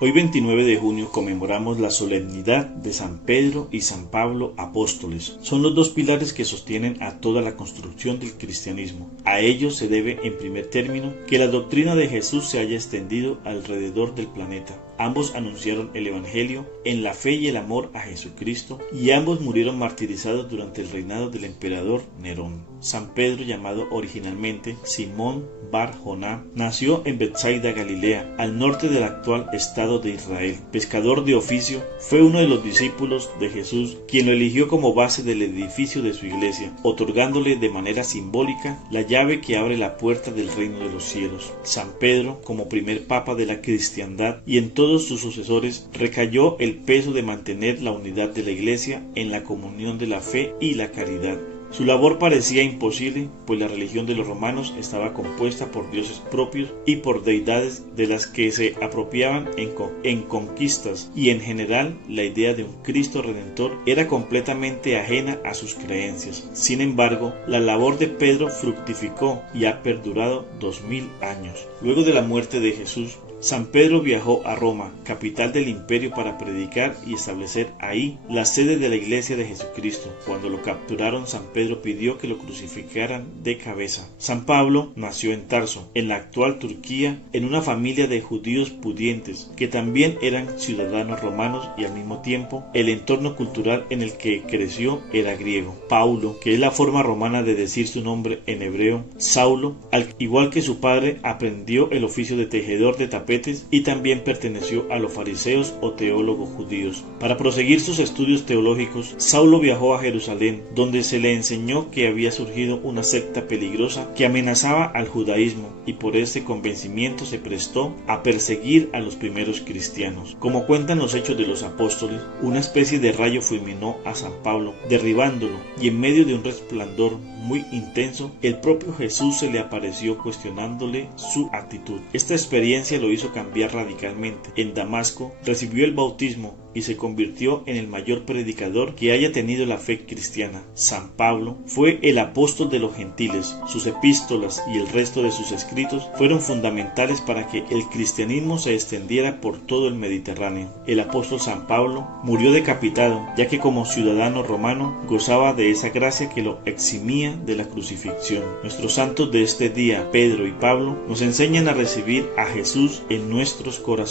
Hoy 29 de junio conmemoramos la solemnidad de San Pedro y San Pablo apóstoles. Son los dos pilares que sostienen a toda la construcción del cristianismo. A ellos se debe, en primer término, que la doctrina de Jesús se haya extendido alrededor del planeta. Ambos anunciaron el Evangelio en la fe y el amor a Jesucristo, y ambos murieron martirizados durante el reinado del emperador Nerón. San Pedro, llamado originalmente Simón Bar Joná, nació en Betsaida, Galilea, al norte del actual estado de Israel. Pescador de oficio, fue uno de los discípulos de Jesús, quien lo eligió como base del edificio de su iglesia, otorgándole de manera simbólica la llave que abre la puerta del reino de los cielos. San Pedro, como primer papa de la cristiandad, y en todos sus sucesores, recayó el peso de mantener la unidad de la iglesia en la comunión de la fe y la caridad. Su labor parecía imposible, pues la religión de los romanos estaba compuesta por dioses propios y por deidades de las que se apropiaban en conquistas, y en general la idea de un Cristo Redentor era completamente ajena a sus creencias. Sin embargo, la labor de Pedro fructificó y ha perdurado 2000 años. Luego de la muerte de Jesús, San Pedro viajó a Roma, capital del imperio, para predicar y establecer ahí la sede de la Iglesia de Jesucristo. Cuando lo capturaron, San Pedro pidió que lo crucificaran de cabeza. San Pablo nació en Tarso, en la actual Turquía, en una familia de judíos pudientes, que también eran ciudadanos romanos, y al mismo tiempo el entorno cultural en el que creció era griego. Paulo, que es la forma romana de decir su nombre en hebreo, Saulo, al igual que su padre, aprendió el oficio de tejedor de tapetes y también perteneció a los fariseos o teólogos judíos. Para proseguir sus estudios teológicos, Saulo viajó a Jerusalén, donde se le enseñó que había surgido una secta peligrosa que amenazaba al judaísmo, y por ese convencimiento se prestó a perseguir a los primeros cristianos. Como cuentan los Hechos de los Apóstoles, una especie de rayo fulminó a San Pablo, derribándolo, y en medio de un resplandor muy intenso, el propio Jesús se le apareció cuestionándole su actitud. Esta experiencia lo hizo cambiar radicalmente. En Damasco recibió el bautismo y se convirtió en el mayor predicador que haya tenido la fe cristiana. San Pablo fue el apóstol de los gentiles. Sus epístolas y el resto de sus escritos fueron fundamentales para que el cristianismo se extendiera por todo el Mediterráneo. El apóstol San Pablo murió decapitado, ya que como ciudadano romano gozaba de esa gracia que lo eximía de la crucifixión. Nuestros santos de este día, Pedro y Pablo, nos enseñan a recibir a Jesús en nuestros corazones.